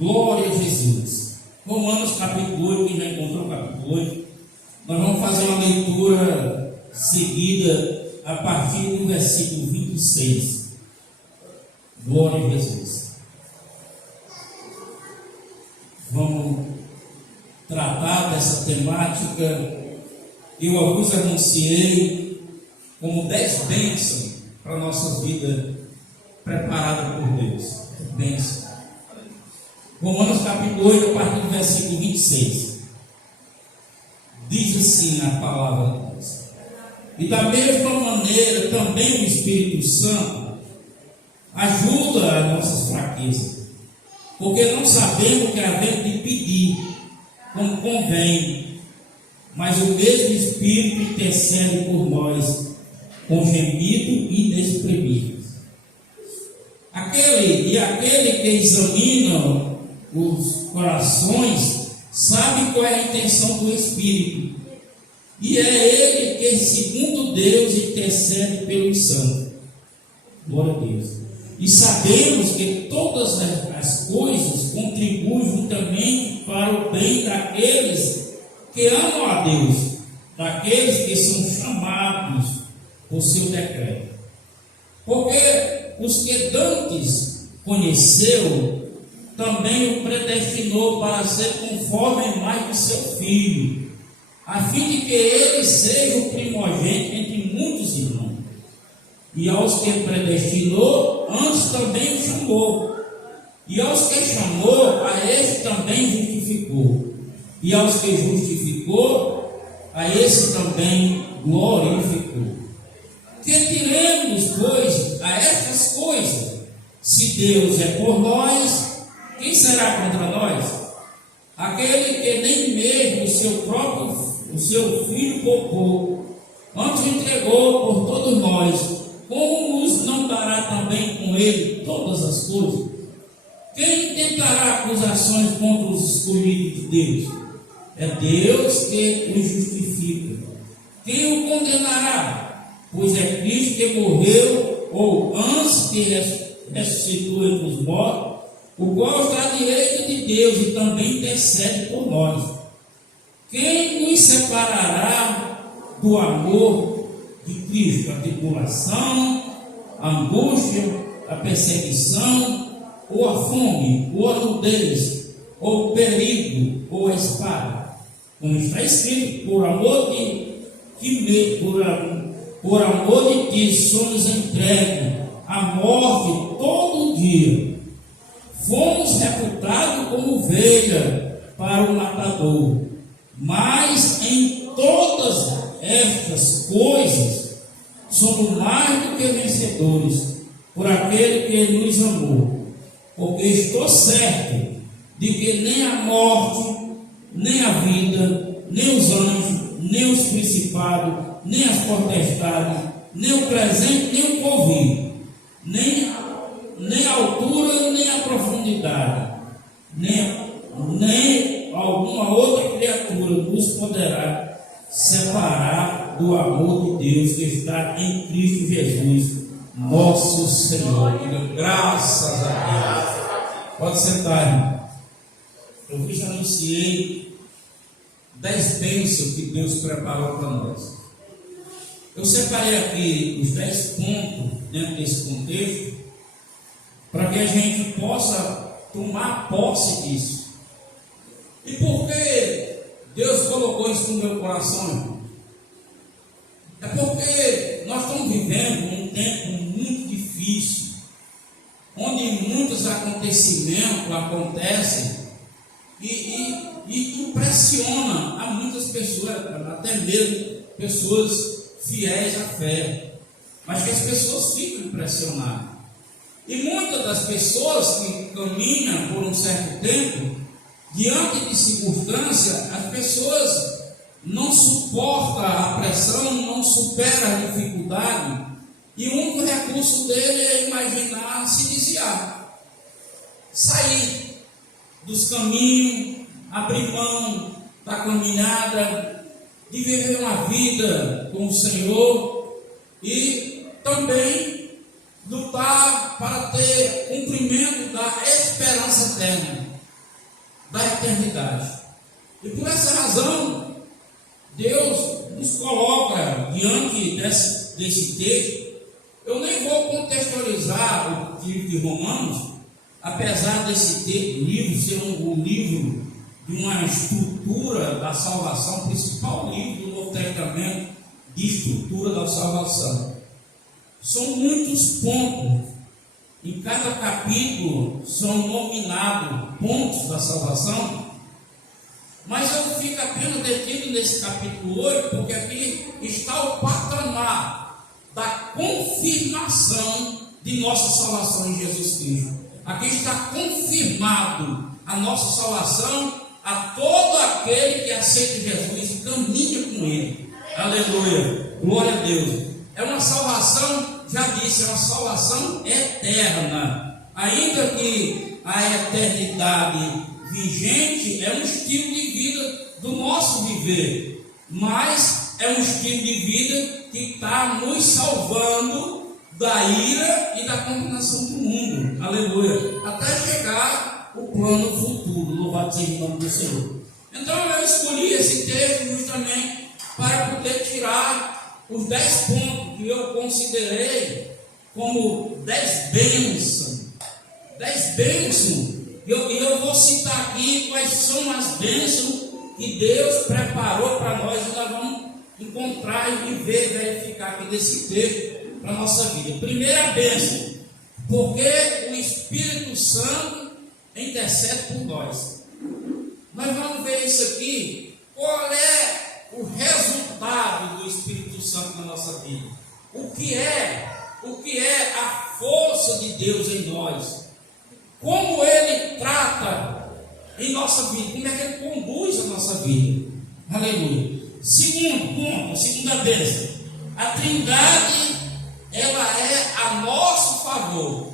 Glória a Jesus. Romanos capítulo 8, quem já encontrou o capítulo 8, nós vamos fazer uma leitura seguida a partir do versículo 26. Glória a Jesus. Vamos tratar dessa temática. Eu vos anunciei como 10 bênçãos para a nossa vida preparada por Deus. Bênção. Romanos capítulo 8, a partir do versículo 26. Diz assim a palavra de Deus: e da mesma maneira também o Espírito Santo ajuda as nossas fraquezas, porque não sabemos o que havemos de pedir como convém, mas o mesmo Espírito intercede por nós com gemido inexprimível. Aquele que examina os corações sabe qual é a intenção do Espírito, e é Ele que, segundo Deus, intercede pelos santos. Glória a Deus. E sabemos que todas as coisas contribuem juntamente para o bem daqueles que amam a Deus, daqueles que são chamados por seu decreto. Porque os que dantes conheceu, também o predestinou para ser conforme a imagem de seu Filho, a fim de que ele seja o primogênito entre muitos irmãos. E aos que predestinou, antes também o chamou. E aos que chamou, a este também justificou. E aos que justificou, a esse também glorificou. Que diremos, pois, a estas coisas? Se Deus é por nós, quem será contra nós? Aquele que nem mesmo o seu Filho poupou, antes entregou por todos nós, como nos não dará também com ele todas as coisas? Quem tentará acusações contra os escolhidos de Deus? É Deus que os justifica. Quem o condenará? Pois é Cristo que morreu, ou antes que ressuscitou entre os mortos, o qual está à direita de Deus e também intercede por nós. Quem nos separará do amor de Cristo? A tribulação, a angústia, a perseguição, ou a fome, ou a nudez, ou o perigo, ou a espada. Como está escrito, por amor de ti somos entregues à morte todo dia. Fomos reputados como ovelha para o matador. Mas em todas estas coisas somos mais do que vencedores por aquele que nos amou. Porque estou certo de que nem a morte, nem a vida, nem os anjos, nem os principados, nem as potestades, nem o presente, nem o porvir, nem a altura, nem a profundidade, nem alguma outra criatura nos poderá separar do amor de Deus que está em Cristo Jesus, nosso Senhor. Graças a Deus. Pode sentar, irmão. Eu vos anunciei 10 bênçãos que Deus preparou para nós. Eu separei aqui os 10 pontos dentro desse contexto, para que a gente possa tomar posse disso. E por que Deus colocou isso no meu coração, irmão? É porque nós estamos vivendo um tempo muito difícil, onde muitos acontecimentos acontecem e impressiona a muitas pessoas, até mesmo pessoas fiéis à fé, mas que as pessoas ficam impressionadas. E muitas das pessoas que caminham por um certo tempo, diante de circunstâncias, as pessoas não suportam a pressão, não superam a dificuldade, e o único recurso dele é imaginar se desviar, sair dos caminhos, abrir mão da caminhada, de viver uma vida com o Senhor e também lutar para ter cumprimento da esperança eterna. da eternidade. E por essa razão, Deus nos coloca diante desse texto. Eu nem vou contextualizar o livro de Romanos, apesar desse livro ser um livro de uma estrutura da salvação, principal livro do Novo Testamento de estrutura da salvação. São muitos pontos. Em cada capítulo são nominados pontos da salvação, mas eu fico apenas detido nesse capítulo 8, porque aqui está o patamar da confirmação de nossa salvação em Jesus Cristo. Aqui está confirmado a nossa salvação a todo aquele que aceita Jesus e caminha com Ele. Aleluia, glória a Deus. É uma salvação, já disse, é uma salvação eterna. Ainda que a eternidade vigente é um estilo de vida do nosso viver, mas é um estilo de vida que está nos salvando da ira e da condenação do mundo. Aleluia. Até chegar o plano futuro. Louvado seja o nome do Senhor. Então eu escolhi esse texto justamente para poder tirar os 10 pontos que eu considerei como 10 bênçãos. 10 bênçãos. E eu vou citar aqui quais são as bênçãos que Deus preparou para nós e nós vamos encontrar e viver, verificar aqui desse texto para a nossa vida. Primeira bênção, porque o Espírito Santo intercede por nós. Nós vamos ver isso aqui. Qual é o resultado do Espírito Santo na nossa vida? O que é a força de Deus em nós? Como Ele trata em nossa vida? Como é que Ele conduz a nossa vida? Aleluia. Segundo ponto, a segunda bênção. A Trindade, ela é a nosso favor.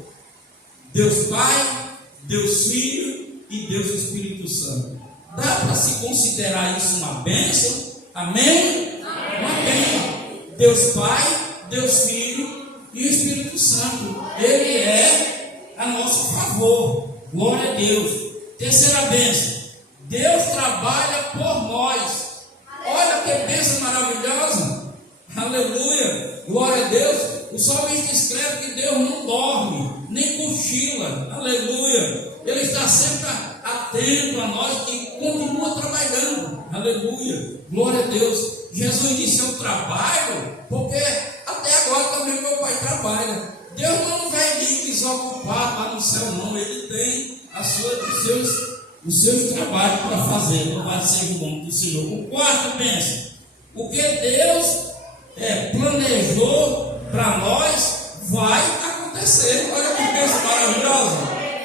Deus Pai, Deus Filho e Deus Espírito Santo. Dá para se considerar isso uma bênção? Amém? Amém. Deus Pai, Deus Filho e o Espírito Santo. Ele é a nosso favor. Glória a Deus. Terceira bênção. Deus trabalha por nós. Olha que bênção maravilhosa. Aleluia. Glória a Deus. O salmista escreve que Deus não dorme, nem cochila. Aleluia. Ele está sempre atento a nós e continua trabalhando. Aleluia. Glória a Deus. Jesus disse: eu trabalho, porque até agora também meu pai trabalha. Deus não vai me desocupar lá no céu, não. Ele tem os seus trabalhos para fazer. Louvado seja o nome do Senhor. O quarto bênção, o que Deus planejou para nós vai acontecer. Olha que bênção maravilhosa.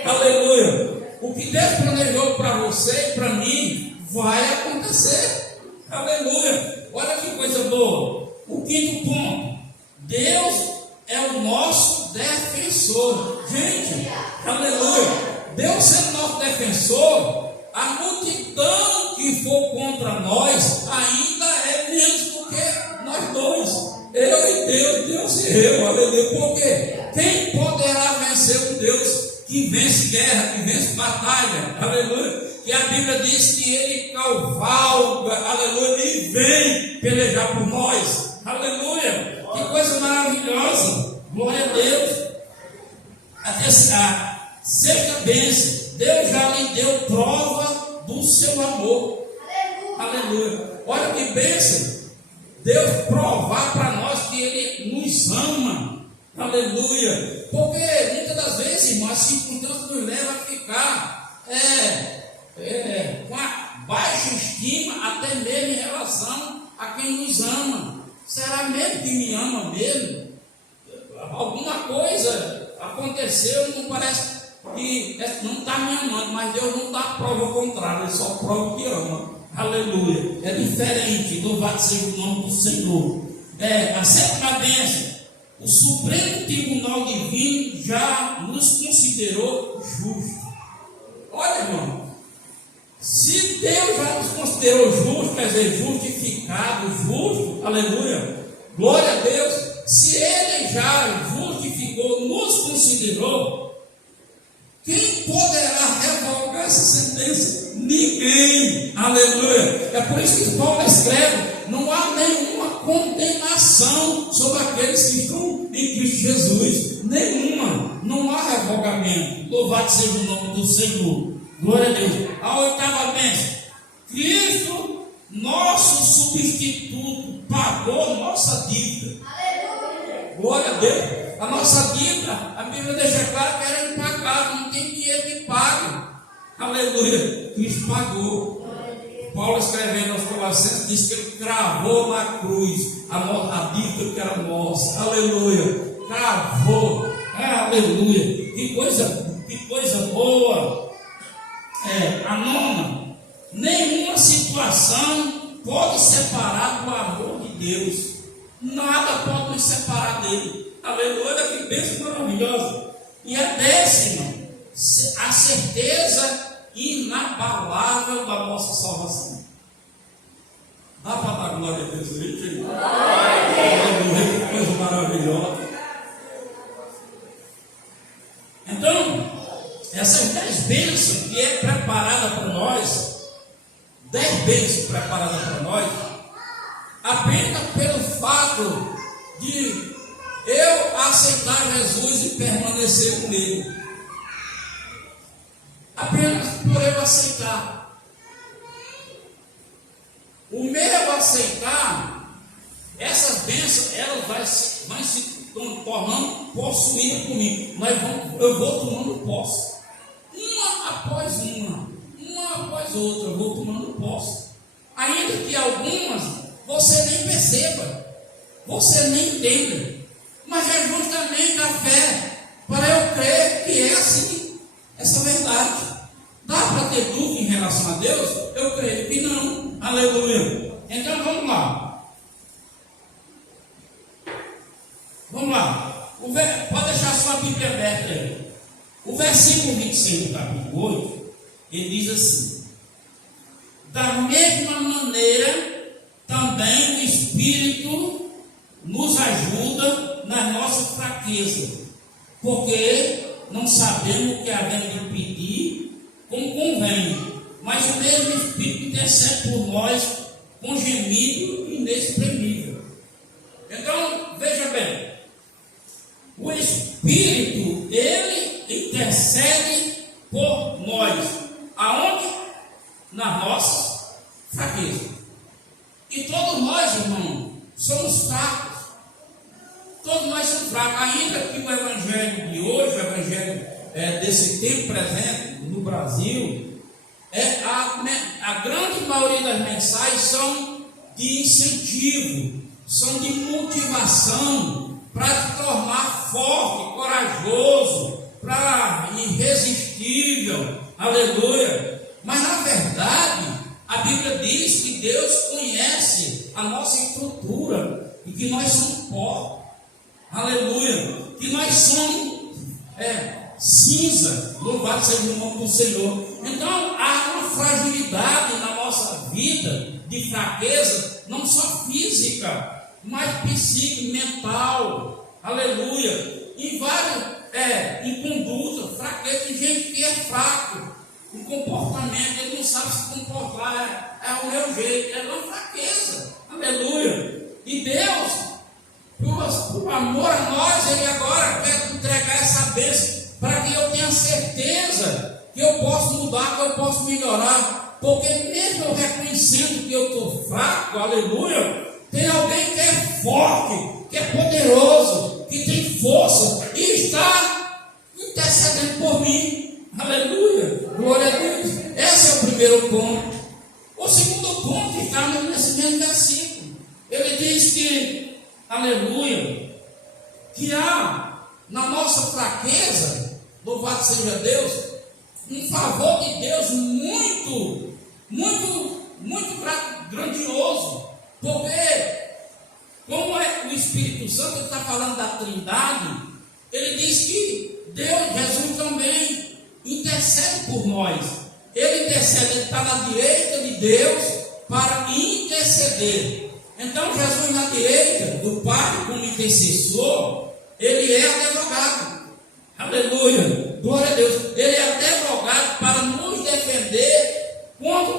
Aleluia. O que Deus planejou para você e para mim vai acontecer. Aleluia. Olha que coisa boa. O quinto ponto, Deus é o nosso defensor. Gente, aleluia. Deus sendo nosso defensor, a multidão que for contra nós ainda é menos do que nós dois. Eu e Deus, Deus e eu. Aleluia. Porque quem poderá vencer o Deus que vence guerra, que vence batalha? Aleluia. Que a Bíblia diz que Ele cavalga, aleluia, e vem pelejar por nós. Aleluia. Que coisa maravilhosa. Glória a Deus. A sexta bênção, Deus já lhe deu prova do seu amor. Aleluia. Olha que bênção. Deus provar para nós que Ele nos ama. Aleluia. Porque muitas das vezes, irmãos, as circunstâncias nos levam a ficar com a baixa estima, até mesmo em relação a quem nos ama. Será mesmo que me ama mesmo? Alguma coisa aconteceu, não parece que não está me amando, mas Deus não dá prova contrária, Ele só prova que ama. Aleluia. É diferente. Louvado seja o nome do Senhor. A sétima bênção, o Supremo Tribunal Divino já nos considerou justos. Olha, irmão, se Deus já nos considerou justos, quer dizer, justificado, justo, aleluia, glória a Deus. Se Ele já justificou, nos considerou, quem poderá revogar essa sentença? ninguém. Aleluia. É por isso que Paulo escreve: não há nenhuma condenação sobre aqueles que estão em Cristo Jesus. Nenhuma. Não há revogamento. Louvado seja o nome do Senhor. Glória a Deus. A oitava bênção: Cristo, nosso substituto, pagou nossa dívida. Aleluia. Glória a Deus. A nossa dívida, a Bíblia deixa claro que era impagável, não tem dinheiro que pague. Aleluia. Cristo pagou. Paulo, escrevendo aos Colossenses, diz que ele cravou na cruz a dívida que era nossa. Aleluia. Cravou. Aleluia. Que coisa boa. A nona: nenhuma situação pode separar do amor de Deus. Nada pode nos separar dele. Aleluia, que bênção maravilhosa. E a décima: a certeza inabalável da nossa salvação. Dá para dar glória a Deus aí, gente? Aleluia, que coisa maravilhosa. Então, essas 10 bênçãos que é preparada para nós, 10 bênçãos preparadas para nós, apenas pelo fato de eu aceitar Jesus e permanecer com Ele. Apenas por eu aceitar. O meu aceitar, essas bênçãos, elas vai se tornando possuídas por mim. Eu vou tomando posse. Uma após outra, eu vou tomando posse. Ainda que algumas você nem perceba, você nem entenda. Mas é justamente a fé para eu crer que é assim, essa verdade. Dá para ter dúvida em relação a Deus? Eu creio que não. Aleluia. Então vamos lá. Vamos lá. Pode deixar sua Bíblia aberta aí. O versículo 25 do capítulo 8, ele diz assim: da mesma maneira, também o Espírito nos ajuda nas nossas fraquezas, porque não sabemos o que havemos de pedir como convém, mas o mesmo Espírito intercede por nós com gemido inexprimível. Então, veja bem, o Espírito, ele intercede por nós. Aonde? Nas nossas fraquezas. E todos nós, irmão, somos fracos. Todos nós somos fracos. Ainda que o evangelho de hoje, o evangelho desse tempo presente no Brasil, a grande maioria das mensagens são de incentivo, são de motivação para te tornar forte, corajoso, para irresistível. Aleluia. Mas na verdade, a Bíblia diz que Deus conhece a nossa estrutura e que nós somos pó. Aleluia. Que nós somos cinza. Louvado seja o nome do Senhor. Então há uma fragilidade na nossa vida de fraqueza, não só física, mas psíquica, mental. Aleluia. Em várias, em conduta, fraqueza. Tem gente que é fraco em comportamento, ele não sabe se comportar, é o meu jeito, é uma fraqueza. Aleluia. E Deus, por amor a nós, Ele agora quer entregar essa bênção para que eu tenha certeza que eu posso mudar, que eu posso melhorar. Porque mesmo eu reconhecendo que eu estou fraco, aleluia, tem alguém que é forte, que é poderoso, que tem força e está intercedendo por mim. Aleluia, glória a Deus. Esse é o primeiro ponto. O segundo ponto está nesse mesmo versículo. Ele diz que, aleluia, que há na nossa fraqueza, louvado seja Deus, um favor de Deus muito, muito, muito grandioso. Porque, como é o Espírito Santo, ele está falando da Trindade, ele diz que Deus, Jesus também intercede por nós. Ele intercede, ele está na direita de Deus para interceder. Então Jesus na direita do Pai como intercessor, ele é advogado. Aleluia, glória a Deus. Ele é advogado para nos defender contra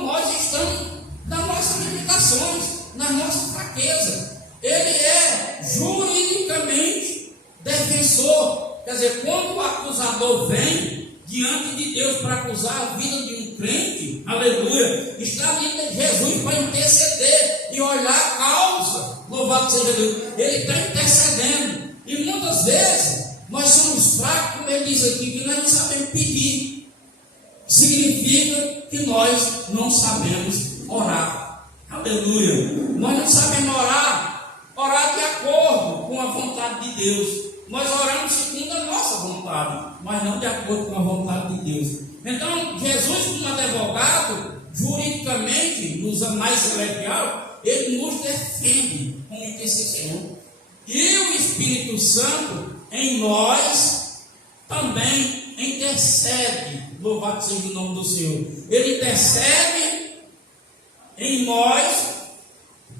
nas nossas fraquezas. Ele é juridicamente defensor. Quer dizer, quando o acusador vem diante de Deus para acusar a vida de um crente, aleluia, está ali Jesus para interceder e olhar a causa. Louvado seja Deus. Ele está intercedendo. E muitas vezes nós somos fracos, como ele diz aqui, que nós não sabemos pedir. Significa que nós não sabemos orar. Aleluia. Nós não sabemos orar de acordo com a vontade de Deus. Nós oramos segundo a nossa vontade, mas não de acordo com a vontade de Deus. Então, Jesus, como advogado, juridicamente, nos anais celestiais, ele nos defende como intercessor. E o Espírito Santo em nós também intercede. Louvado seja o nome do Senhor. Ele intercede em nós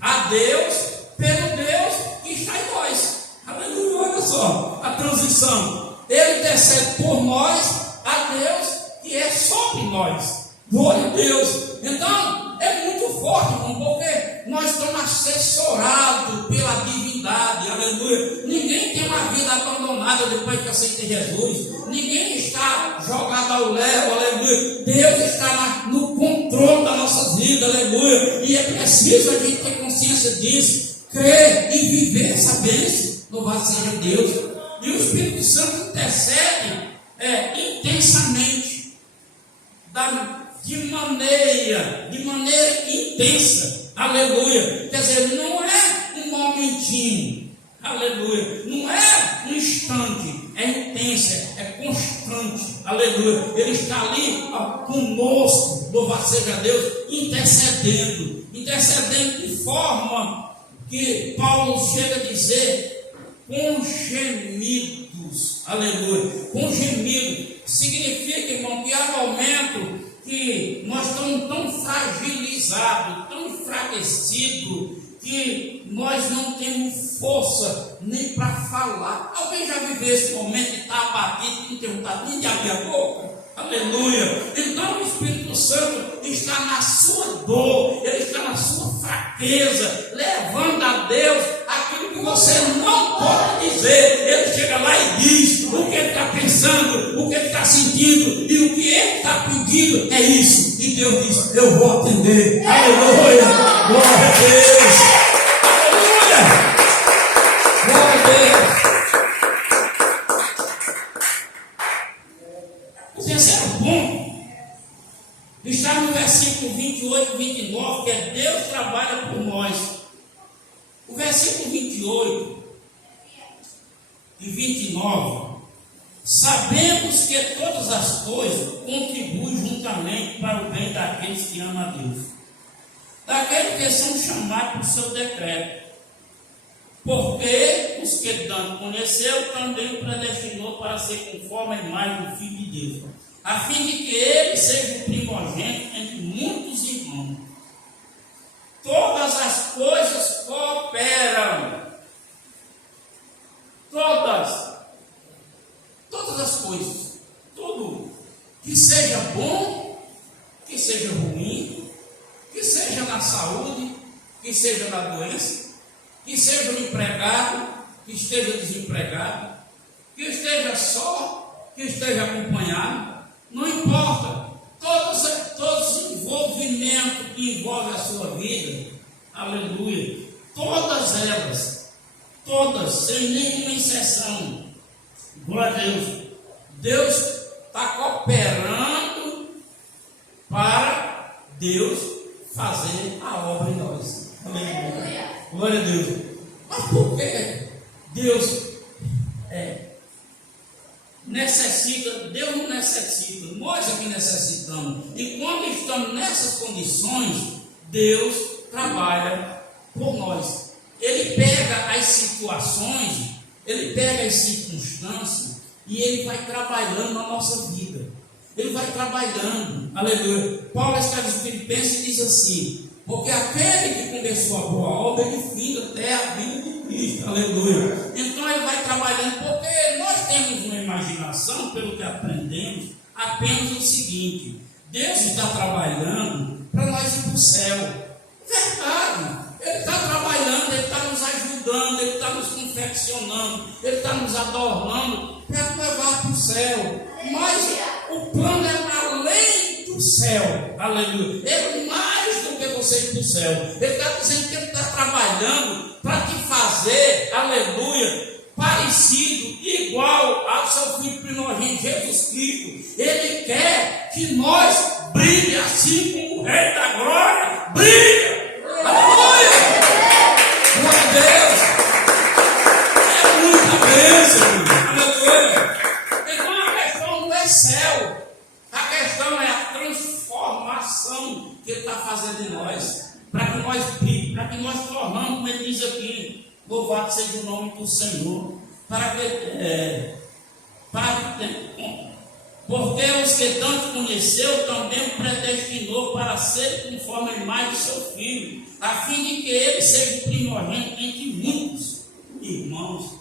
a Deus, pelo Deus que está em nós. Aleluia, olha só a transição. Ele intercede por nós a Deus que é sobre nós. Glória a Deus. Então, é muito forte, irmão, porque nós estamos assessorados pela divindade. Aleluia. Ninguém tem uma vida abandonada depois que aceita Jesus. Ninguém está jogado ao léu. Aleluia. Deus está no controle da nossa vida. Aleluia. E é preciso a gente ter consciência disso, crer e viver essa bênção. Louvado seja Deus. E o Espírito Santo intercede intensamente, de maneira intensa. Aleluia. Quer dizer, não é um momentinho. Aleluia. Não é um instante. É intensa, é constante. Aleluia. Ele está ali conosco. Louvado seja Deus. Intercedendo de forma que Paulo chega a dizer com gemidos. Aleluia. Com gemido significa, irmão, que há momento que nós estamos tão fragilizados, tão enfraquecidos, que nós não temos força nem para falar. Alguém já viveu esse momento de estar abatido, não tem vontade nem de abrir a boca? Aleluia. Então o Espírito Santo está na sua dor, ele está na sua fraqueza, levando a Deus aquilo que você não pode dizer. Ele chega lá e diz o que ele está pensando, o que ele está sentindo, e o que ele está pedindo é isso. E Deus diz: eu vou atender. Aleluia. Glória a Deus. Aleluia. Glória a Deus. O terceiro ponto está no versículo 28 e 29, que é Deus trabalha por nós. O versículo 28 e 29: sabemos que todas as coisas contribuem juntamente para o bem daqueles que amam a Deus, daqueles que são chamados por seu decreto. Porque os que tanto conheceu também o predestinou para ser conforme a imagem do Filho de Deus, a fim de que ele seja o primogênito entre muitos irmãos. Todas as coisas cooperam. Todas as coisas. Tudo. Que seja bom, que seja ruim, que seja na saúde, que seja na doença, que seja o empregado, que esteja desempregado, que esteja só, que esteja acompanhado, não importa. Todos os envolvimentos que envolvem a sua vida, aleluia, todas elas, todas, sem nenhuma exceção, glória a Deus, Deus está cooperando para Deus fazer a obra em nós. Aleluia. Glória a Deus. Mas por que Deus necessita? Deus não necessita, nós é que necessitamos. E quando estamos nessas condições, Deus trabalha por nós. Ele pega as situações, ele pega as circunstâncias e ele vai trabalhando na nossa vida. Ele vai trabalhando, aleluia. Paulo escreve aos Filipenses e diz assim: porque aquele que começou a boa obra, ele finda até a vida de Cristo, aleluia. Então ele vai trabalhando, porque nós temos uma imaginação, pelo que aprendemos, apenas o seguinte: Deus está trabalhando para nós ir para o céu. Verdade, Ele está trabalhando, Ele está nos ajudando, Ele está nos confeccionando, Ele está nos adornando para nos levar para o céu. Mas o plano é além do céu, aleluia. É mais do que você ir para o céu. Ele está dizendo que Ele está trabalhando para te fazer, aleluia, parecido, igual ao seu Filho primogênito Jesus Cristo. Ele quer que nós brilhe assim como o Rei da Glória brilha. Aleluia! Glória a Deus! É muita bênção, aleluia! Então a questão não é céu, a questão é a transformação que Ele está fazendo em nós, para que nós brilhemos, para que nós tornamos, como Ele diz aqui, louvado seja o nome do Senhor, porque os que tanto conheceu também o predestinou para ser conforme a imagem do seu Filho, a fim de que ele seja o primogênito entre muitos irmãos.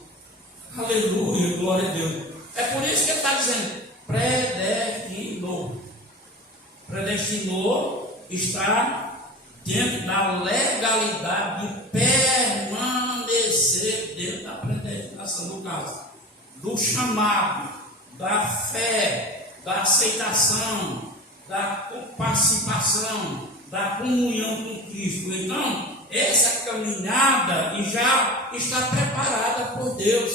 Aleluia, glória a Deus. É por isso que ele está dizendo, predestinou. Predestinou está dentro da legalidade de permanecer dentro da predestinação, no caso, do chamado, da fé, da aceitação, da participação, da comunhão com Cristo. Então, essa caminhada já está preparada por Deus.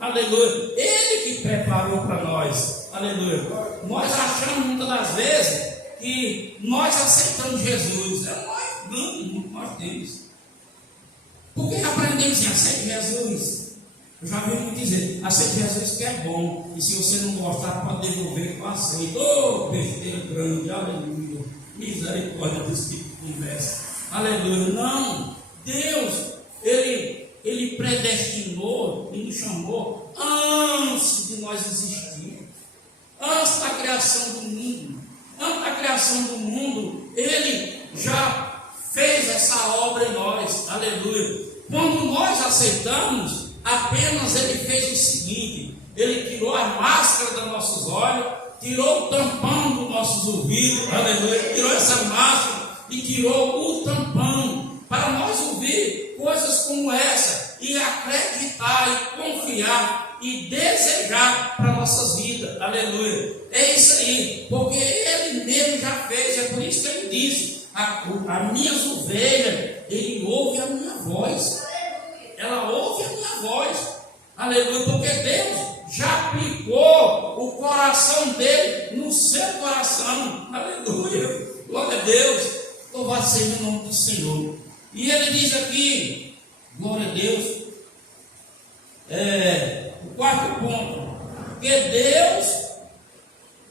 Aleluia. Ele que preparou para nós. Aleluia. Nós achamos muitas das vezes que nós aceitamos Jesus. Nós temos. Porque aprendemos assim, aceite Jesus. Eu já vi muito dizer, aceite Jesus que é bom. E se você não gostar, pode devolver que eu aceito. Oh, besteira grande, aleluia. Misericórdia desse tipo de conversa. Aleluia. Não. Deus, Ele predestinou e nos chamou antes de nós existirmos. Antes da criação do mundo. Antes da criação do mundo, Ele já fez essa obra em nós. Aleluia. Quando nós aceitamos, apenas Ele fez o seguinte: Ele tirou a máscara dos nossos olhos, tirou o tampão dos nossos ouvidos, aleluia, tirou essa máscara e tirou o tampão para nós ouvir coisas como essa e acreditar e confiar e desejar para nossas vidas, aleluia. É isso aí, porque Ele mesmo já fez. É por isso que Ele disse: as minhas ovelhas, Ele ouve a minha voz. Ela ouve a minha voz, aleluia, porque Deus já aplicou o coração dele no seu coração, aleluia, glória a Deus, louvado seja o nome do Senhor. E ele diz aqui, glória a Deus, o quarto ponto, que Deus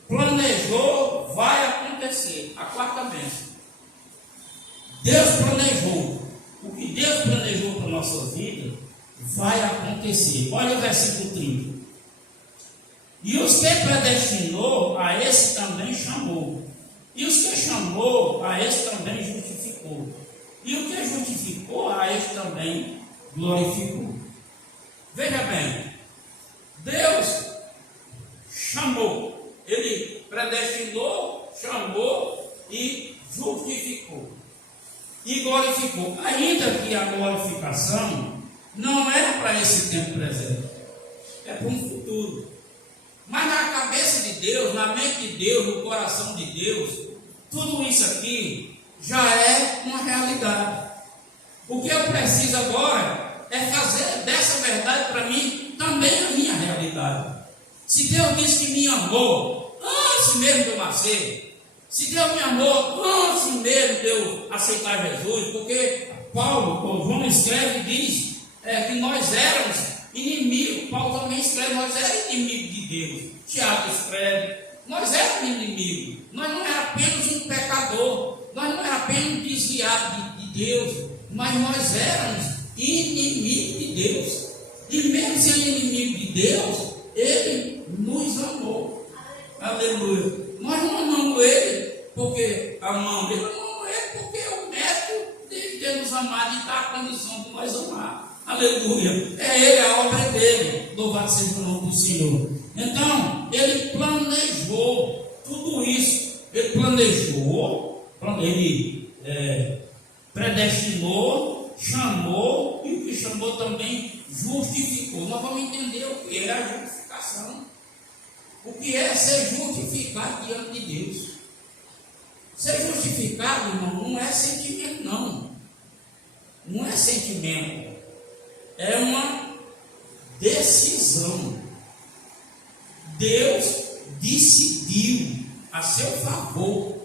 planejou, vai acontecer, a quarta bênção. Deus planejou. O que Deus planejou para a nossa vida vai acontecer. Olha o versículo 30. E os que predestinou, a esse também chamou. E os que chamou, a esse também justificou. E o que justificou, a esse também glorificou. Veja bem, Deus chamou. Ele predestinou, chamou e justificou. E glorificou. Ainda que a glorificação não é para esse tempo presente, é para um futuro. Mas na cabeça de Deus, na mente de Deus, no coração de Deus, tudo isso aqui já é uma realidade. O que eu preciso agora é fazer dessa verdade para mim também a minha realidade. Se Deus disse que me amou antes mesmo de eu nascer, se Deus me amou antes mesmo de eu aceitar Jesus, porque João escreve e diz que nós éramos inimigos. Paulo também escreve, nós éramos inimigos de Deus. Tiago escreve, nós éramos inimigos. Nós não éramos apenas um pecador, nós não éramos apenas um desviado de Deus, mas nós éramos inimigos de Deus. E mesmo sendo inimigo de Deus, Ele nos amou. Aleluia. Nós não amamos Ele porque amamos Ele, amamos Ele porque é o método de ter nos amado e está a condição de nós amar. Aleluia. É Ele, a obra é dele. Louvado seja o nome do Senhor. Então, Ele planejou tudo isso. Ele planejou, Ele predestinou, chamou, e o que chamou também justificou. Nós vamos entender o que é a justificação. O que é ser justificado diante de Deus? Ser justificado, irmão, não é sentimento, não. Não é sentimento. É uma decisão. Deus decidiu a seu favor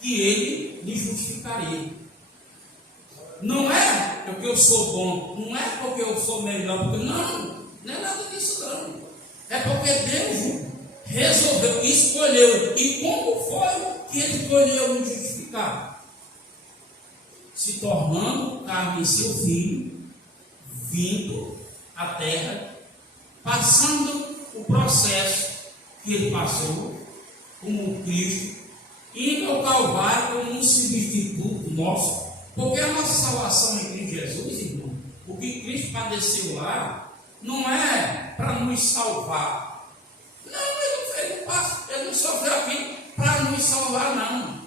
que Ele me justificaria. Não é porque eu sou bom, não é porque eu sou melhor, porque não é nada disso não. É porque Deus resolveu, escolheu. E como foi que Ele escolheu me justificar? Se tornando carne em seu Filho, vindo à terra, passando o processo que Ele passou, como Cristo, indo ao Calvário como um substituto nosso. Porque a nossa salvação em Cristo Jesus, irmão, o que Cristo padeceu lá, não é para nos salvar. Não, ele não sofreu aquilo para nos salvar, não.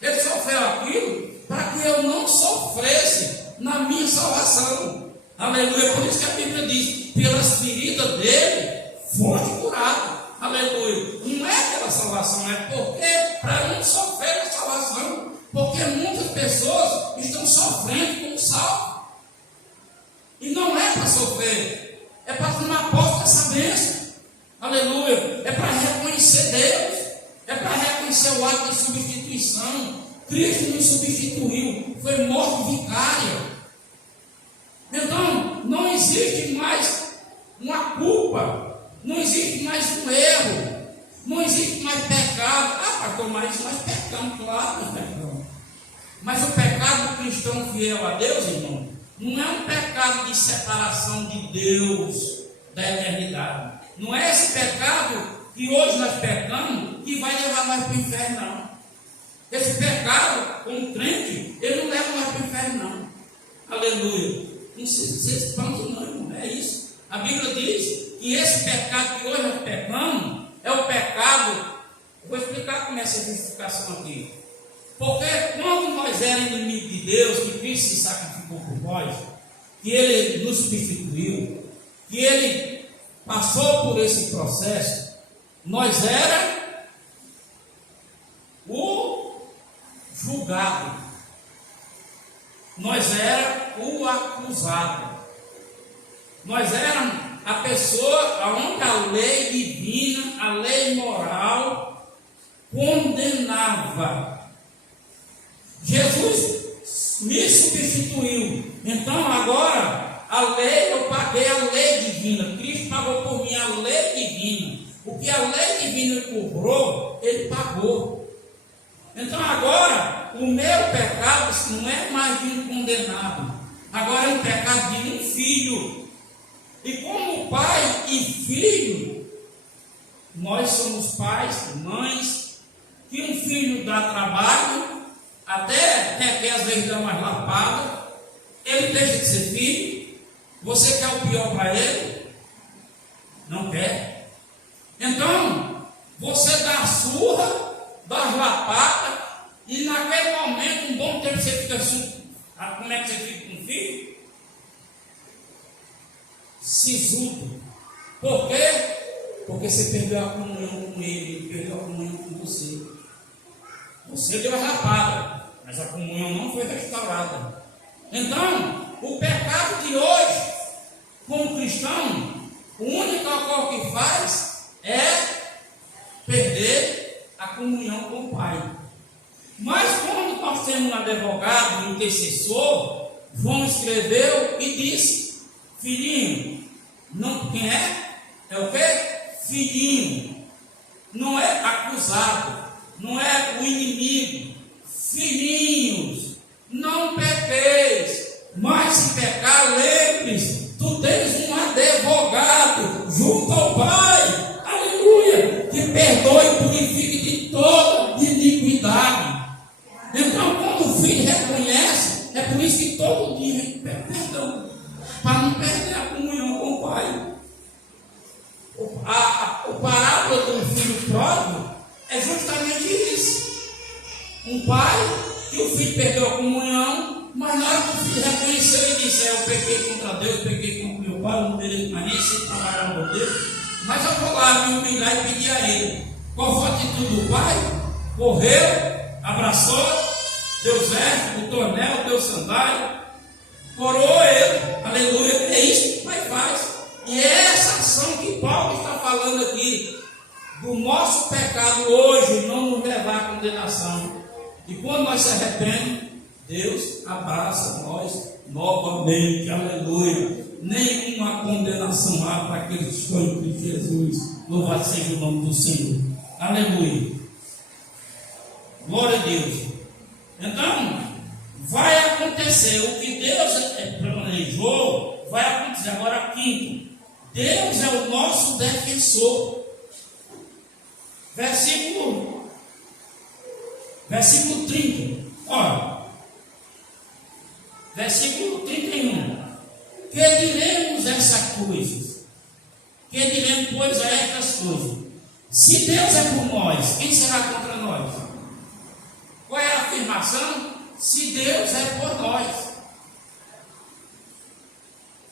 Ele sofreu aquilo para que eu não sofresse na minha salvação. Aleluia. Por isso que a Bíblia diz: pelas feridas dele, foste curado. Aleluia. Não é aquela salvação, é porque para não sofrer a salvação. Porque muitas pessoas estão sofrendo como salvo. E não é para sofrer, é para tomar posse dessa bênção. Aleluia. É para reconhecer Deus, é para reconhecer o ato de substituição. Cristo nos substituiu, foi morte vicária. Então, não existe mais uma culpa, não existe mais um erro, não existe mais pecado. Pastor, mas nós pecamos, claro, nós pecamos. Mas o pecado do cristão fiel a Deus, irmão, não é um pecado de separação de Deus da eternidade. Não é esse pecado que hoje nós pecamos que vai levar nós para o inferno, não. Esse pecado, como crente, ele não leva nós para o inferno, não. Aleluia. Não se espante, não, irmão. É isso. A Bíblia diz que esse pecado que hoje nós pecamos é o pecado. Eu vou explicar como é essa justificação aqui. Porque quando nós éramos inimigos de Deus, que Cristo se sacrificou por nós, que Ele nos substituiu, que Ele passou por esse processo, nós éramos o julgado, nós éramos o acusado, nós éramos a pessoa onde a lei divina, a lei moral, condenava. Jesus me substituiu. Então agora a lei, eu paguei a lei divina. Cristo pagou por mim a lei divina. O que a lei divina cobrou, Ele pagou. Então agora o meu pecado não é mais de um condenado, agora é um pecado de um filho. E como pai e filho, nós somos pais, mães, que um filho dá trabalho, até requer às vezes dar umas lapadas, ele deixa de ser filho. Você quer o pior para ele? Não quer. Então, você dá a surra, dá as lapadas, e naquele momento, um bom tempo você fica assim. Como é que você fica com o filho? Sisudo. Por quê? Porque você perdeu a comunhão com ele, perdeu a comunhão com você. Você deu a lapada, mas a comunhão não foi restaurada. Então, o pecado de hoje, como cristão, o único que faz é perder a comunhão com o Pai. Mas quando nós temos um advogado, um intercessor, João escreveu e disse: filhinho, não, quem é? É o quê? Filhinho. Não é acusado, não é o inimigo. Filhinhos, não pequeis, mas se pecar, lembre-se, tu tens um advogado junto ao Pai, aleluia, que perdoe e purifique de toda iniquidade. Então, quando o filho reconhece, é por isso que todo dia ele pede perdão, para não perder a comunhão com o Pai. A parábola do filho pródigo é justamente isso. Um pai que o filho perdeu a comunhão, mas na hora que o filho reconheceu e disse: eu pequei contra Deus, pequei contra meu pai, eu não mereço mais nem sei trabalhar no Deus, mas eu vou lá me humilhar e pedir a ele. Qual foi a atitude do pai? Correu, abraçou, deu veste, botou anel, deu sandália, coroou ele, aleluia. É isso que o pai faz. E é essa ação que Paulo está falando aqui, do nosso pecado hoje não nos levar à condenação. E quando nós se arrependemos, Deus abraça nós novamente, aleluia. Nenhuma condenação há para aqueles que estão em Cristo Jesus. Louvado seja o nome do Senhor, aleluia. Glória a Deus. Então, vai acontecer o que Deus planejou, vai acontecer. Agora, quinto, Deus é o nosso defensor. Versículo 30. Olha, versículo 31. Que diremos essas coisas? Que diremos, pois, a estas coisas? Se Deus é por nós, quem será contra nós? Qual é a afirmação? Se Deus é por nós.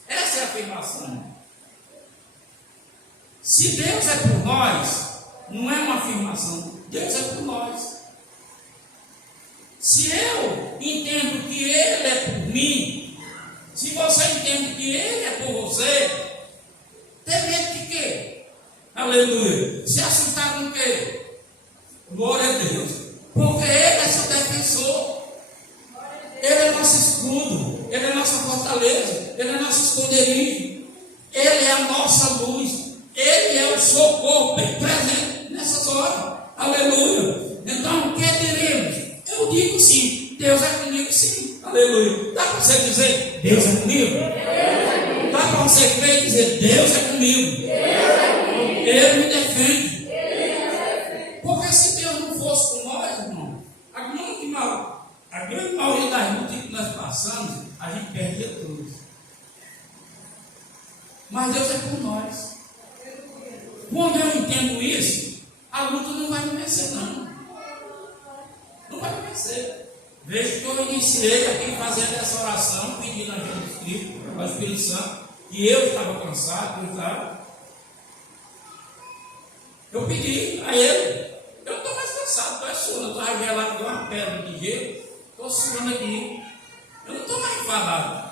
Essa é a afirmação. Se Deus é por nós, não é uma afirmação. Deus é por nós. Se eu entendo que Ele é por mim, se você entende que Ele é por você, tem medo de quê? Aleluia. Se assustar com o quê? Glória a Deus. Porque Ele é seu defensor. Ele é nosso escudo. Ele é nossa fortaleza. Ele é nosso esconderijo. Ele é a nossa luz. Ele é o socorro bem presente nessas horas. Aleluia. Então, o que diremos? Eu digo sim. Deus é comigo, sim. Aleluia. Dá para você dizer, Deus é comigo? Dá para você crer e dizer, Deus é comigo? Ele me defende. Porque se Deus não fosse com nós, irmão, a grande maioria das lutas que nós passamos, a gente perdia tudo. Mas Deus é por nós. Quando eu entendo isso, a luta não vai me vencer, não. Não vai me vencer. Veja que eu iniciei aqui fazendo essa oração, pedindo a Jesus Cristo, ao Espírito Santo, que eu estava cansado, eu pedi a Ele. Eu não estou mais cansado, estou suando, eu estava gelado, deu uma pedra de gelo, estou suando aqui. Eu não estou mais enfadado.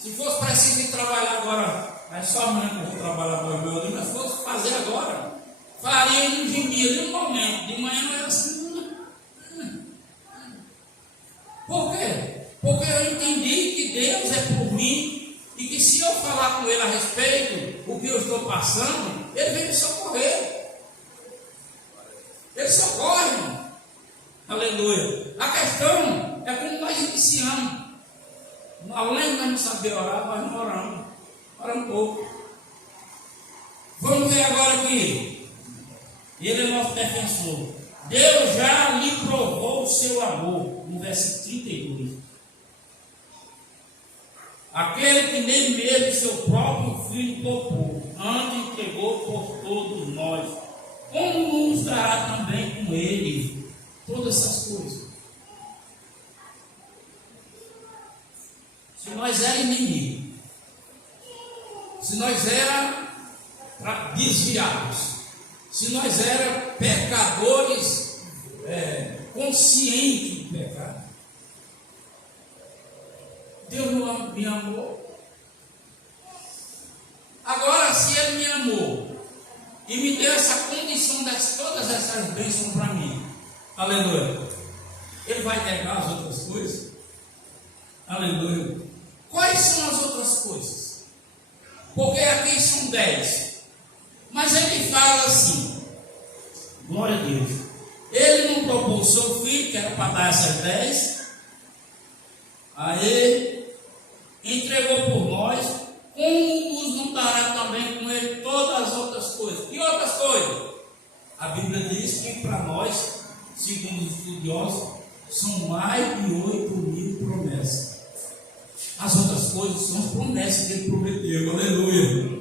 Se fosse preciso ir trabalhar agora, é só amanhã que eu vou trabalhar agora, meu Deus, mas fosse fazer agora, faria no dia, no momento. De manhã eu era assim. Por quê? Porque eu entendi que Deus é por mim e que se eu falar com Ele a respeito do que eu estou passando, Ele vem me socorrer. Ele socorre, irmão. Aleluia. A questão é como nós iniciamos. Além de nós não saber orar, nós não oramos. Ora um pouco. Vamos ver agora aqui. Ele é nosso defensor. Deus já lhe provou o seu amor. No versículo 32. Aquele que nem mesmo seu próprio filho poupou, antes entregou por todos nós, como nos dará também com ele todas essas coisas? Se nós éramos inimigos, se nós éramos desviados, se nós éramos pecadores conscientes do pecado, Deus não me amou. Agora, se Ele me amou e me deu essa condição de todas essas bênçãos para mim, aleluia, Ele vai negar as outras coisas? Aleluia. Quais são as outras coisas? Porque aqui são 10. Mas Ele fala assim, glória a Deus, Ele não propôs o seu filho, que era para dar essas 10, aí entregou por nós, como nos não dará também com Ele todas as outras coisas? Que outras coisas? A Bíblia diz que para nós, segundo os estudiosos, são mais de 8.000 promessas. As outras coisas são as promessas que Ele prometeu, aleluia.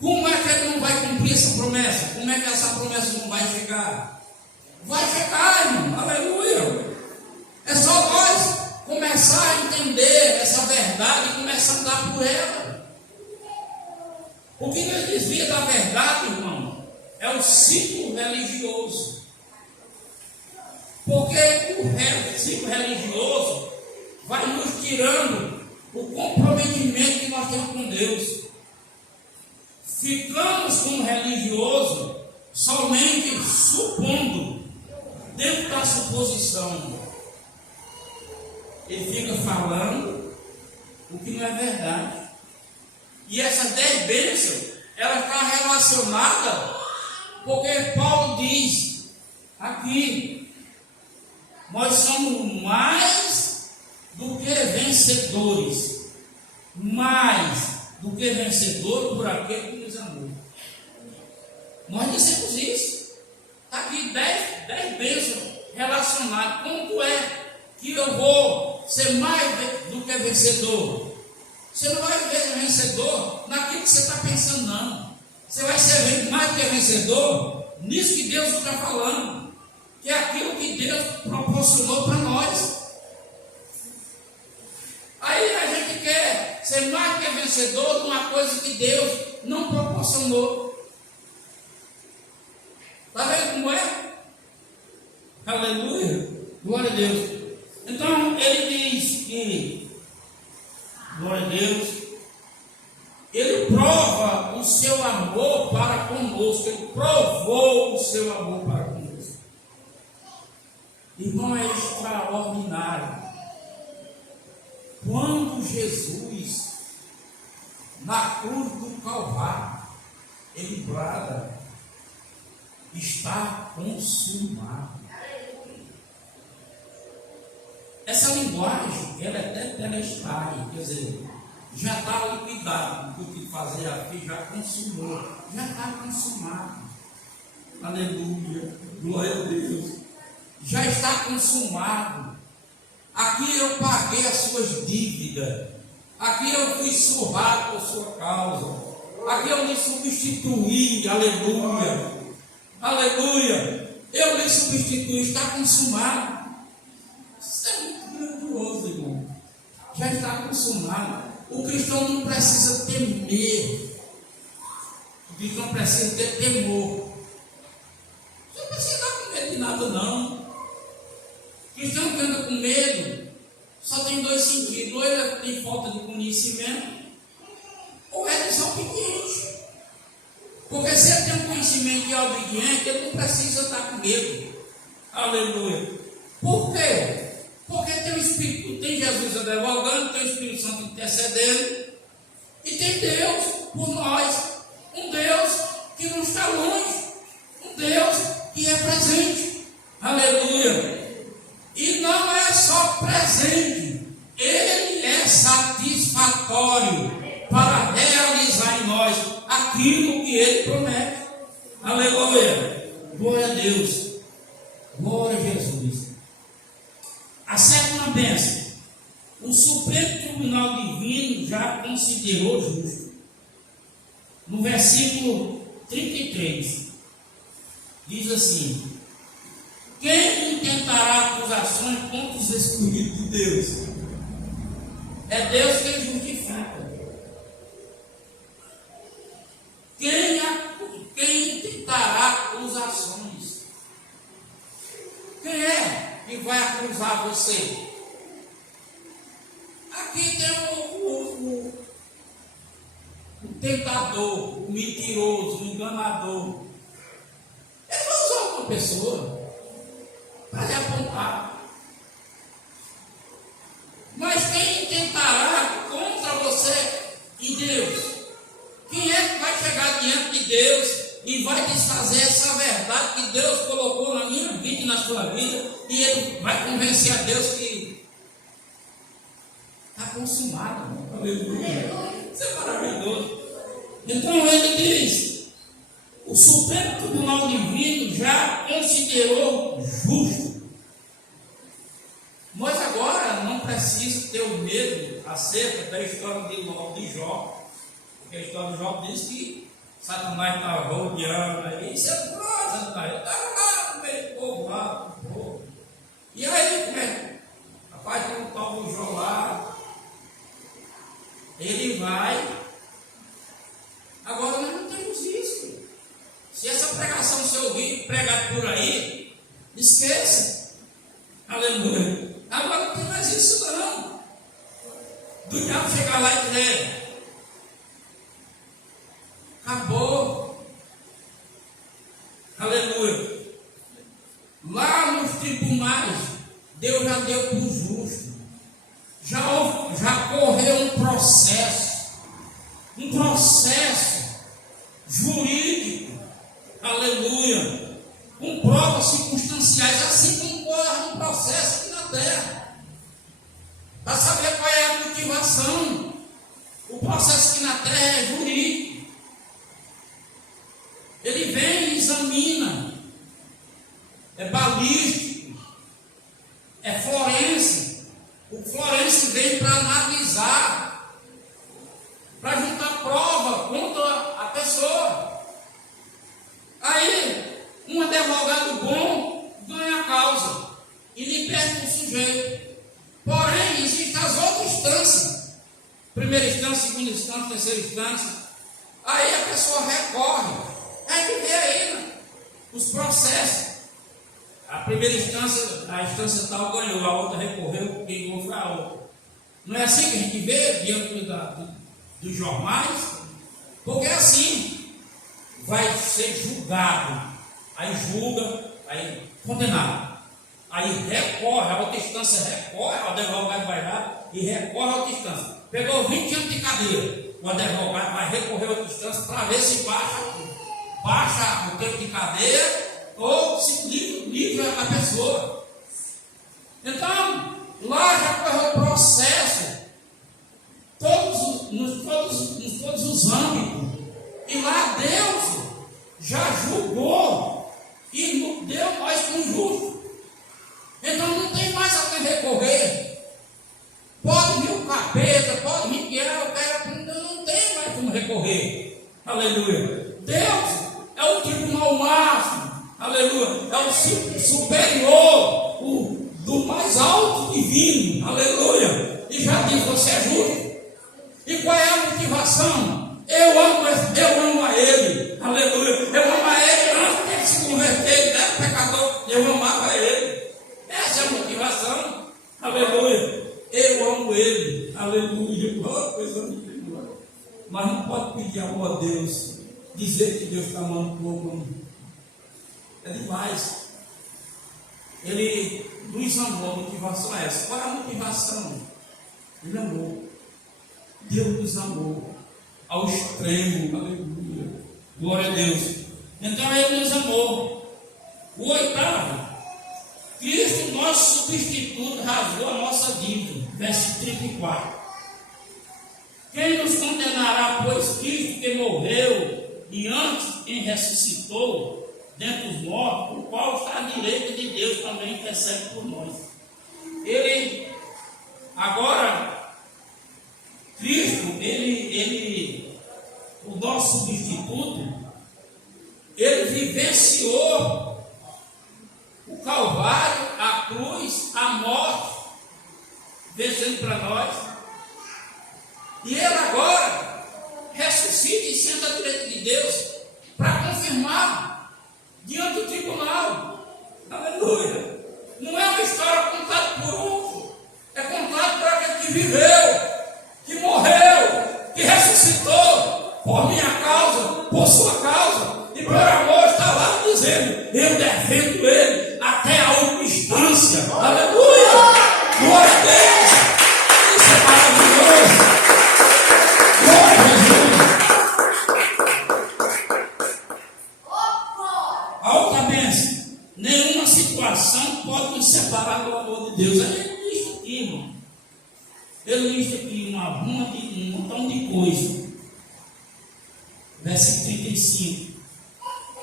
Como é que Ele não vai cumprir essa promessa? Como é que essa promessa não vai chegar? Vai chegar, irmão, aleluia. É só nós começar a desviando ela. O que nos desvia da verdade, irmão, é o ciclo religioso. Porque o ciclo religioso vai nos tirando o comprometimento que nós temos com Deus. Ficamos com o religioso somente supondo, dentro da suposição. Ele fica falando o que não é verdade. E essas 10 bênçãos, ela está relacionada, porque Paulo diz aqui, nós somos mais do que vencedores, mais do que vencedores por aquele que nos amou. Nós dissemos isso. Está aqui 10 bênçãos relacionadas. Como é que eu vou ser mais do que vencedor? Você não vai ver vencedor naquilo que você está pensando, não. Você vai ser mais do que vencedor nisso que Deus está falando, que é aquilo que Deus proporcionou para nós. Aí a gente quer ser mais do que vencedor de uma coisa que Deus não proporcionou. Está vendo como é? Aleluia! Glória a Deus. Então ele diz que, glória a Deus, ele prova o seu amor para conosco. Ele provou o seu amor para conosco. Irmão, é extraordinário. Quando Jesus, na cruz do Calvário, ele brada, está consumado. Essa linguagem, ela é até telestai, quer dizer, já está liquidado, o que fazia aqui já consumou, já está consumado. Aleluia, glória a Deus. Já está consumado. Aqui eu paguei as suas dívidas. Aqui eu fui surrado por sua causa. Aqui eu lhe substituí, aleluia. Aleluia. Eu lhe substituí, está consumado. Isso é muito grandioso, irmão. Já está consumado. O cristão não precisa temer. O cristão precisa ter temor. Você não precisa estar com medo de nada, não. O cristão que anda com medo só tem 2 sentidos. Ou ele tem falta de conhecimento, ou é desobediente. Porque se ele tem um conhecimento e é obediente, ele não precisa estar com medo. Aleluia. Por quê? Porque tem o Espírito, tem Jesus advogando, tem o Espírito Santo intercedendo, e tem Deus por nós, um Deus que não está longe, um Deus que é presente. Aleluia. E não é só presente, Ele é satisfatório para realizar em nós aquilo que Ele promete. Aleluia. Glória a Deus. Glória a Jesus. A sétima bênção. O Supremo Tribunal Divino já considerou justo. No versículo 33, diz assim: quem intentará acusações contra os escolhidos de Deus? É Deus quem justifica. Quem intentará acusações? Quem é que vai acusar você? Aqui tem o tentador, o mentiroso, o enganador. Ele vai usar uma pessoa para lhe apontar. Mas quem tentará contra você e Deus? Quem é que vai chegar diante de Deus e vai desfazer essa verdade que Deus colocou na minha vida e na sua vida, e ele vai convencer a Deus que está consumado? Aleluia. Isso é maravilhoso. Então ele diz: o Supremo Tribunal Divino já considerou justo. Nós agora não precisamos ter o medo acerca da história de Jó. Porque a história de Jó diz que Satanás estava rodeando aí. Isso é Satanás. Ele estava lá no meio do povo, lá no povo. E aí, rapaz, quando estava o Jó lá, ele vai Aleluia. Agora não tem mais isso não. Do diabo chegar lá e dizer: acabou. Aleluia. Lá nos tribunais, Deus já deu para o justo. Já correu um processo jurídico, aleluia, com provas circunstanciais, assim como corre um processo aqui na terra, para saber qual é a motivação. O processo aqui na terra é jurídico. Ele vem e examina, é balístico, é forense. O forense vem para analisar, para juntar prova contra a pessoa. Aí, um advogado bom ganha a causa e liberta o sujeito. Porém, existem as outras instâncias: primeira instância, segunda instância, terceira instância. Aí a pessoa recorre. Aí que vê aí, né, os processos. A primeira instância, a instância tal ganhou, a outra recorreu, quem ganhou foi a outra. Não é assim que a gente vê diante dos jornais? Porque é assim: vai ser julgado, aí julga, aí condenado, aí recorre, a outra instância recorre, o advogado vai lá e recorre a outra instância. Pegou 20 anos de cadeia, o advogado vai recorrer a outra instância para ver se baixa o tempo de cadeia ou se livra a pessoa. Então, lá já correu o processo, nos todos os âmbitos, e lá Deus já julgou e deu nós como justo. Então não tem mais a quem recorrer. Pode vir o capeta, pode vir que é o cara, não tem mais como recorrer. Aleluia. Deus é o tribunal máximo. Aleluia. É o superior, do mais alto divino. Aleluia. E já diz: você é justo. E qual é a motivação? Eu amo a Ele. Aleluia. Eu amo a Ele antes de ele se converter. Ele era pecador. Eu amava Ele. Essa é a motivação. Aleluia. Eu amo Ele. Aleluia. Oh, coisa linda. Mas não pode pedir amor a Deus, dizer que Deus está amando o povo. É demais. Ele nos amou. A motivação é essa. Qual é a motivação? Ele amou. Deus nos amou ao extremo. Aleluia. Glória a Deus. Então Ele nos amou. O oitavo: Cristo, nosso substituto, rasgou a nossa dívida. Verso 34. Quem nos condenará, pois Cristo, que morreu e antes quem ressuscitou dentre os mortos, o qual está à direita de Deus, também intercede por nós. Ele, agora, Cristo, o nosso substituto, ele vivenciou o Calvário, a cruz, a morte, vencendo para nós. E ele agora ressuscita e senta à direita de Deus para confirmar diante do tribunal. Aleluia. Não é uma história contada por um, é contada por aquele que viveu, que morreu, que ressuscitou por minha causa, por sua causa, e por amor está lá dizendo: eu defendo ele até a última instância. Aleluia. Glória a Deus. Isso é maravilhoso. Glória a Jesus. A outra bênção: nenhuma situação pode nos separar do amor de Deus. Ele lista aqui, irmão. Ele lista aqui um montão de coisa. Verso 35.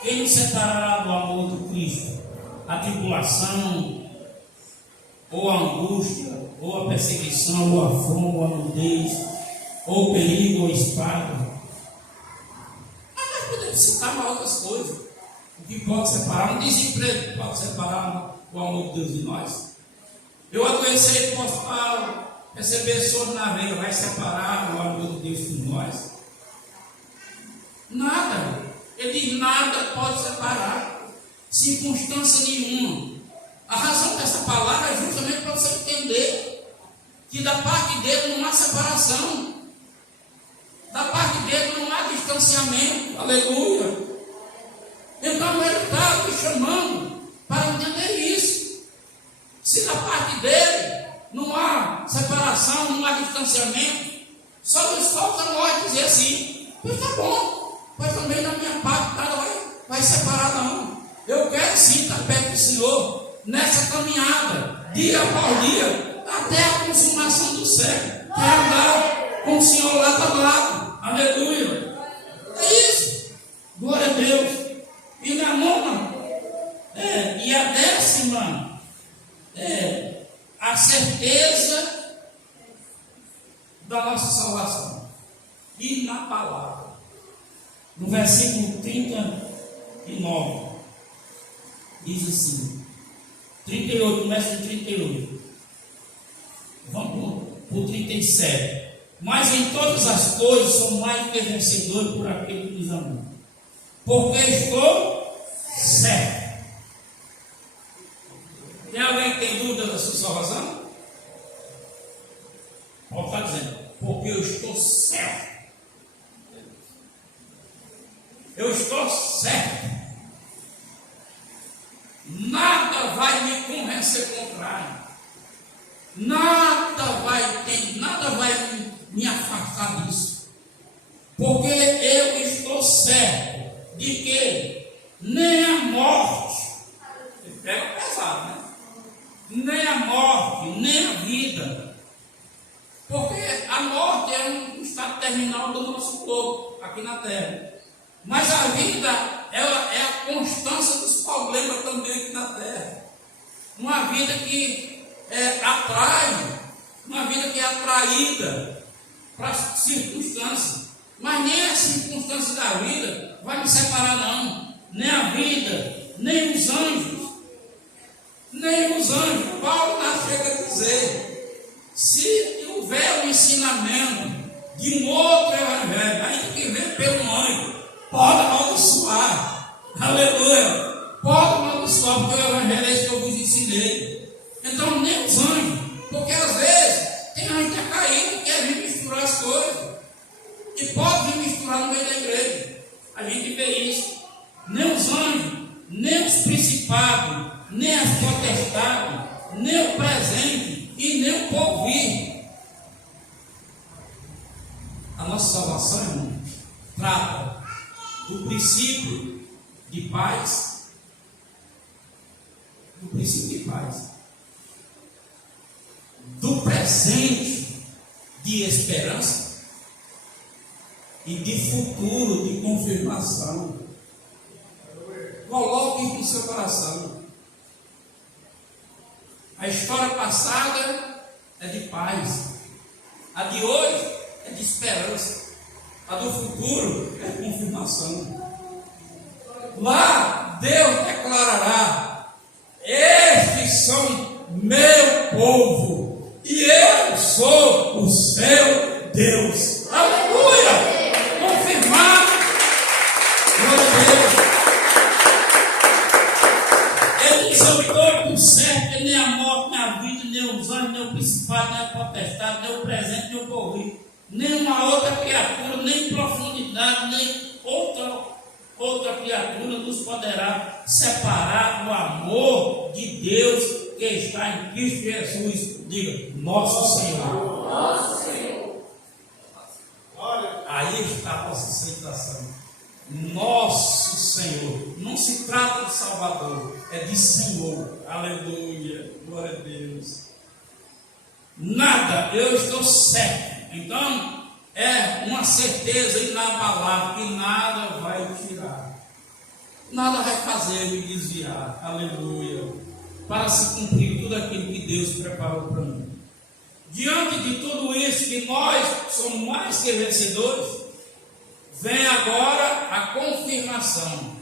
Quem nos separará do amor do Cristo? A tribulação, ou a angústia, ou a perseguição, ou a fome, ou a nudez, ou o perigo, ou a espada. Mas nós podemos citar mais outras coisas. O que pode separar? Um desemprego pode separar o amor de Deus de nós. Eu adoeci, posso receber soro na veia, vai separar o amor de Deus de nós? Nada. Ele diz: nada pode separar. Circunstância nenhuma. A razão dessa palavra é que da parte dele não há separação, da parte dele não há distanciamento, aleluia. Então ele está me chamando para entender isso. Se da parte dele não há separação, não há distanciamento, só nos falta nós dizer assim: pois tá bom, pois também da minha parte nada vai separar não. Eu quero sim estar perto do Senhor nessa caminhada, dia após dia, até a consumação do século. Quero andar com o Senhor lado a lado, aleluia. É isso, glória a Deus. E na nona, e a décima, a certeza da nossa salvação. E na palavra, no versículo 39, diz assim, 38, começa de 38. Vamos para o 37. Mas em todas as coisas sou mais que vencedor por aquele que nos amou. Porque estou certo. Tem alguém que tem dúvida da sua salvação? Paulo está dizendo, porque eu estou certo. Eu estou certo. Nada vai me convencer contrário. Nada vai me afastar disso. Porque eu estou certo de que nem a morte, pega pesado, né? Nem a morte, nem a vida. Porque a morte é um estado terminal do nosso corpo, aqui na terra. Mas a vida é a constância dos problemas também aqui na terra. Uma vida que atrai, uma vida que é atraída para as circunstâncias. Mas nem a circunstância da vida vai me separar não. Nem a vida, nem os anjos. Nem os anjos. Paulo chega a dizer, se houver um ensinamento de um outro evangelho, ainda que vem pelo anjo, pode amaldiçoar. Aleluia. Pode amaldiçoar, porque o evangelho é esse que eu vos ensinei. Então nem os anjos, porque às vezes tem anjo que é caído, quer vir misturar as coisas. E pode vir misturar no meio da igreja. A gente vê isso. Nem os anjos, nem os principados, nem as potestades, nem o presente e nem o porvir. A nossa salvação, irmão, trata do princípio de paz. Do princípio de paz. Do presente de esperança. E de futuro, de confirmação. Coloque isso no seu coração. A história passada é de paz. A de hoje é de esperança. A do futuro é de confirmação. Lá Deus declarará: estes são meu povo e eu sou o seu Deus. Aleluia! Confirmado. Glória a Deus. Eles são todos certos, nem a morte, nem a vida, nem os anjos, nem o principado, nem a potestade, nem o presente, nem o porvir, nem uma outra criatura, nem profundidade, nem outra criatura nos poderá separar do amor de Deus que está em Cristo Jesus. Diga, nosso Senhor. Nosso Senhor. Aí está a nossa aceitação. Nosso Senhor. Não se trata de Salvador, é de Senhor. Aleluia. Glória a Deus. Nada, eu estou certo. Então, é uma certeza inabalável que nada vai tirar. Nada vai fazer me desviar. Aleluia. Para se cumprir tudo aquilo que Deus preparou para mim. Diante de tudo isso, que nós somos mais que vencedores, vem agora a confirmação.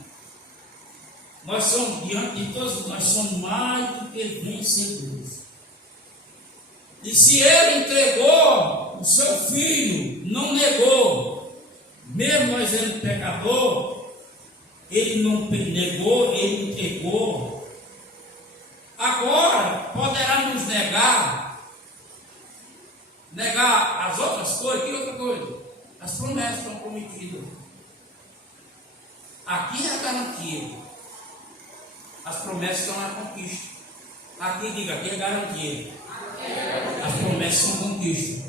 Nós somos, diante de todos, nós somos mais do que vencedores. E se Ele entregou o seu Filho, não negou, mesmo nós sendo pecador, Ele não negou, Ele entregou. Agora poderá nos negar negar as outras coisas, que outra coisa? As promessas estão prometidas. Aqui é a garantia. As promessas estão na conquista. Aqui, diga, aqui é garantia. As promessas são conquistas.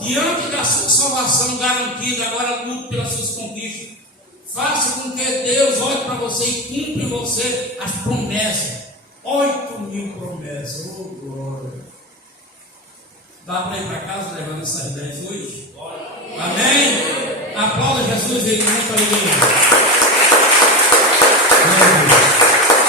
Diante da sua salvação garantida, agora lute pelas suas conquistas. Faça com que Deus olhe para você e cumpra em você as promessas. 8.000 promessas. Oh, glória. Dá para ir para casa levando essas 10 hoje? Amém? Aplauda Jesus, ele muito alegria.